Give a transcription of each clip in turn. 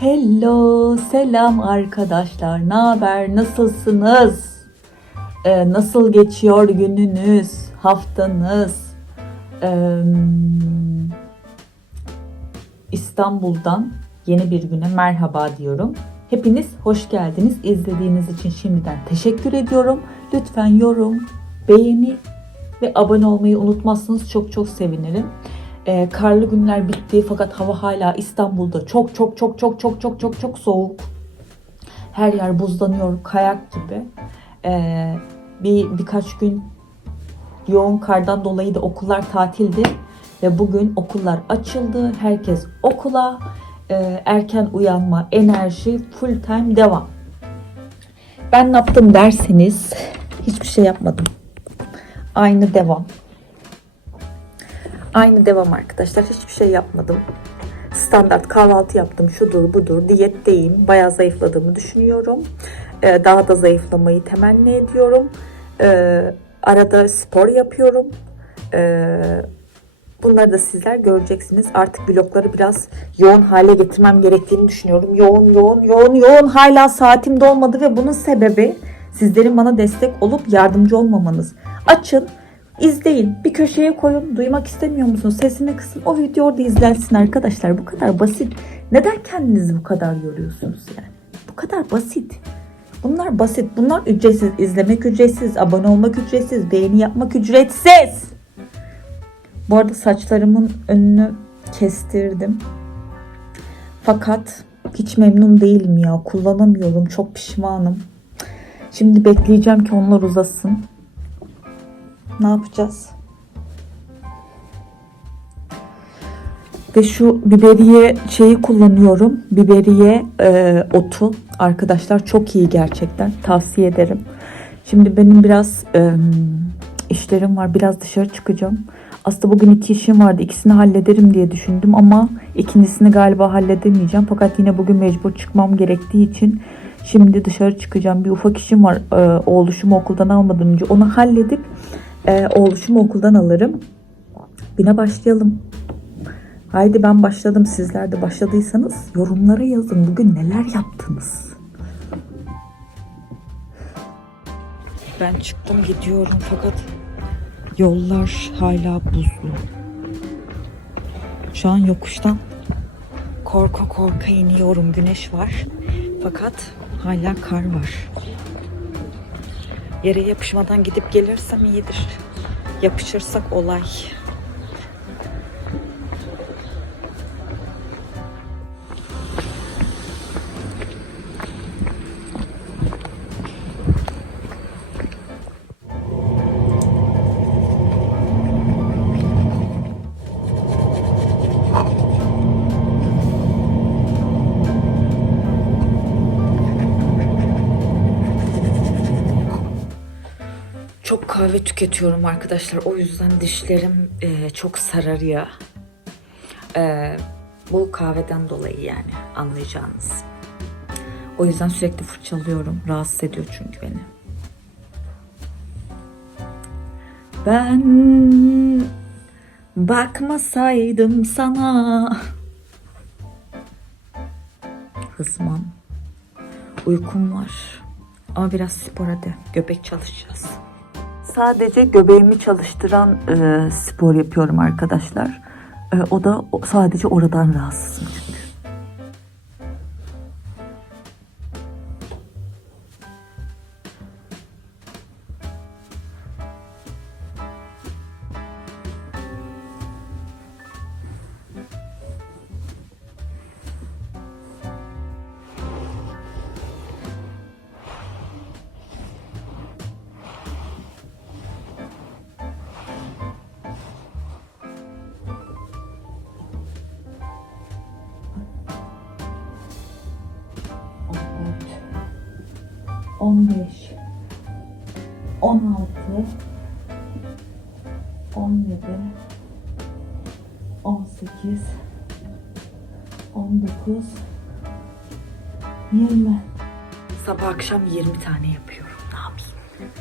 Hello, selam arkadaşlar. Ne haber? Nasılsınız? Ee, nasıl geçiyor gününüz, haftanız? Ee, İstanbul'dan yeni bir güne merhaba diyorum. Hepiniz hoş geldiniz. İzlediğiniz için şimdiden teşekkür ediyorum. Lütfen yorum, beğeni ve abone olmayı unutmazsanız çok çok sevinirim. Ee, karlı günler bitti fakat hava hala İstanbul'da çok çok çok çok çok çok çok çok soğuk. Her yer buzlanıyor kayak gibi. Ee, bir birkaç gün yoğun kardan dolayı da okullar tatildi ve bugün okullar açıldı. Herkes okula Ee, erken uyanma, enerji, full time devam. Ben ne yaptım derseniz hiçbir şey yapmadım. Aynı devam. Aynı devam arkadaşlar. Hiçbir şey yapmadım. Standart kahvaltı yaptım. Şudur budur. Diyetteyim. Bayağı zayıfladığımı düşünüyorum. Ee, daha da zayıflamayı temenni ediyorum. Ee, arada spor yapıyorum. Ee, bunları da sizler göreceksiniz. Artık blokları biraz yoğun hale getirmem gerektiğini düşünüyorum. Yoğun, yoğun, yoğun, yoğun. Hala saatim dolmadı ve bunun sebebi sizlerin bana destek olup yardımcı olmamanız. Açın, İzleyin. Bir köşeye koyun. Duymak istemiyor musunuz? Sesini kısın. O video orada izlensin arkadaşlar. Bu kadar basit. Neden kendinizi bu kadar yoruyorsunuz yani? Bu kadar basit. Bunlar basit. Bunlar ücretsiz. İzlemek ücretsiz. Abone olmak ücretsiz. Beğeni yapmak ücretsiz. Bu arada saçlarımın önünü kestirdim. Fakat hiç memnun değilim ya. Kullanamıyorum. Çok pişmanım. Şimdi bekleyeceğim ki onlar uzasın. Ne yapacağız? Ve şu biberiye şeyi kullanıyorum. Biberiye e, otu. Arkadaşlar çok iyi gerçekten. Tavsiye ederim. Şimdi benim biraz e, işlerim var. Biraz dışarı çıkacağım. Aslında bugün iki işim vardı. İkisini hallederim diye düşündüm ama ikincisini galiba halledemeyeceğim. Fakat yine bugün mecbur çıkmam gerektiği için şimdi dışarı çıkacağım. Bir ufak işim var. E, oğluşumu okuldan almadan önce onu halledip e, oğluşumu okuldan alırım. Bine başlayalım. Haydi ben başladım. Sizler de başladıysanız yorumlara yazın. Bugün neler yaptınız? Ben çıktım gidiyorum fakat yollar hala buzlu. Şu an yokuştan korka korka iniyorum. Güneş var. Fakat hala kar var. Yere yapışmadan gidip gelirsem iyidir. Yapışırsak olay. Çok kahve tüketiyorum arkadaşlar. O yüzden dişlerim e, çok sararıyor. E, bu kahveden dolayı yani anlayacağınız. O yüzden sürekli fırçalıyorum. Rahatsız ediyor çünkü beni. Ben bakmasaydım sana. Kızmam. Uykum var. Ama biraz spor hadi. Göbek çalışacağız. Sadece göbeğimi çalıştıran e, spor yapıyorum arkadaşlar. E, o da sadece oradan rahatsızım çünkü. On beş, on altı, on yedi, on sekiz, on dokuz, yirmi. Sabah akşam 20 tane yapıyorum. Ne yapayım?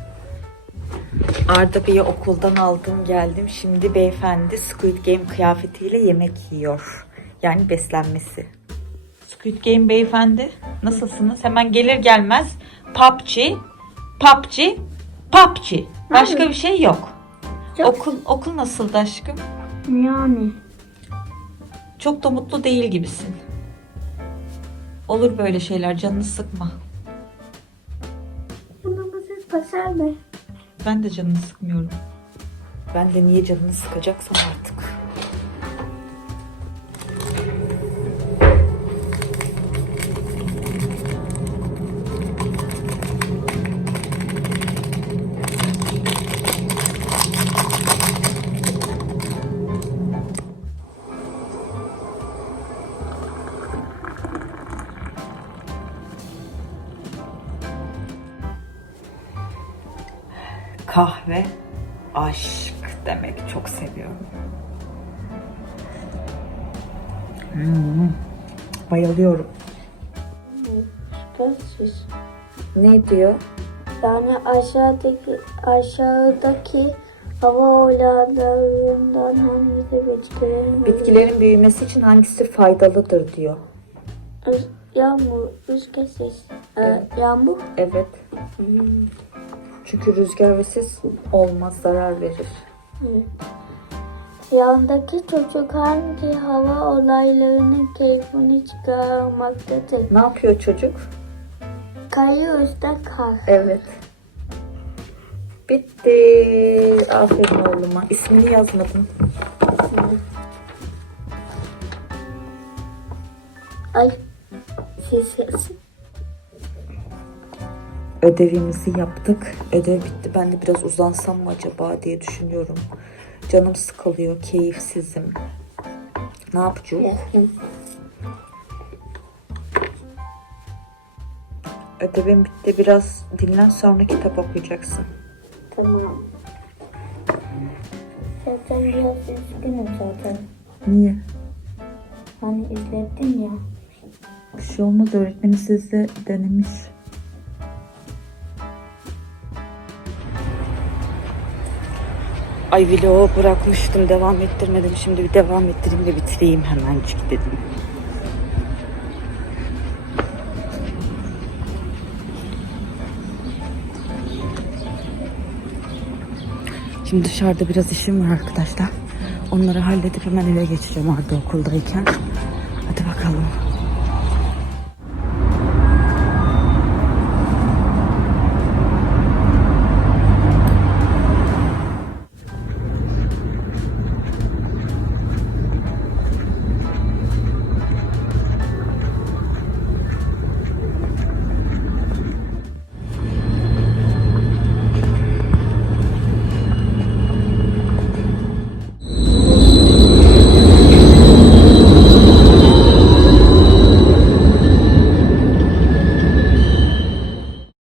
Arda Bey'i okuldan aldım geldim. Şimdi beyefendi Squid Game kıyafetiyle yemek yiyor. Yani beslenmesi. Squid Game beyefendi. Nasılsınız? Hemen gelir gelmez PUBG, PUBG, PUBG. Başka bir şey yok. Çok- Okul okul nasıldı aşkım? Yani. Çok da mutlu değil gibisin. Olur böyle şeyler canını sıkma. Bunu basar mı? Ben de canını sıkmıyorum. Ben de niye canını sıkacaksam artık. Kahve aşk demek çok seviyorum. Hmm, bayılıyorum. Şüphesiz. Ne diyor? Yani aşağıdaki aşağıdaki hava olaylarından hangisi bitkilerin Bitkilerin büyümesi için hangisi faydalıdır diyor. Yağmur, rüzgarsız. Ee, Evet. yağmur. Evet. Çünkü rüzgar ve sis olmaz zarar verir. Yandaki çocuk hangi hava olaylarının keyfini çıkarmaktadır? Ne yapıyor çocuk? Kayı üstte kar. Evet. Bitti. Aferin oğluma. İsmini yazmadım. Ay. Siz, siz. Ödevimizi yaptık. Ödev bitti. Ben de biraz uzansam mı acaba diye düşünüyorum. Canım sıkılıyor. Keyifsizim. Ne yapacağız? Ödevim bitti. Biraz dinlen sonra kitap okuyacaksın. Tamam. Zaten biraz üzgünüm zaten. Niye? Hani izledin ya. Bir şey olmaz. Öğretmeni sizde denemiş. Ay vlogu bırakmıştım. Devam ettirmedim. Şimdi bir devam ettireyim de bitireyim hemencik dedim. Şimdi dışarıda biraz işim var arkadaşlar. Onları halledip hemen eve geçeceğim Arda okuldayken. Hadi bakalım.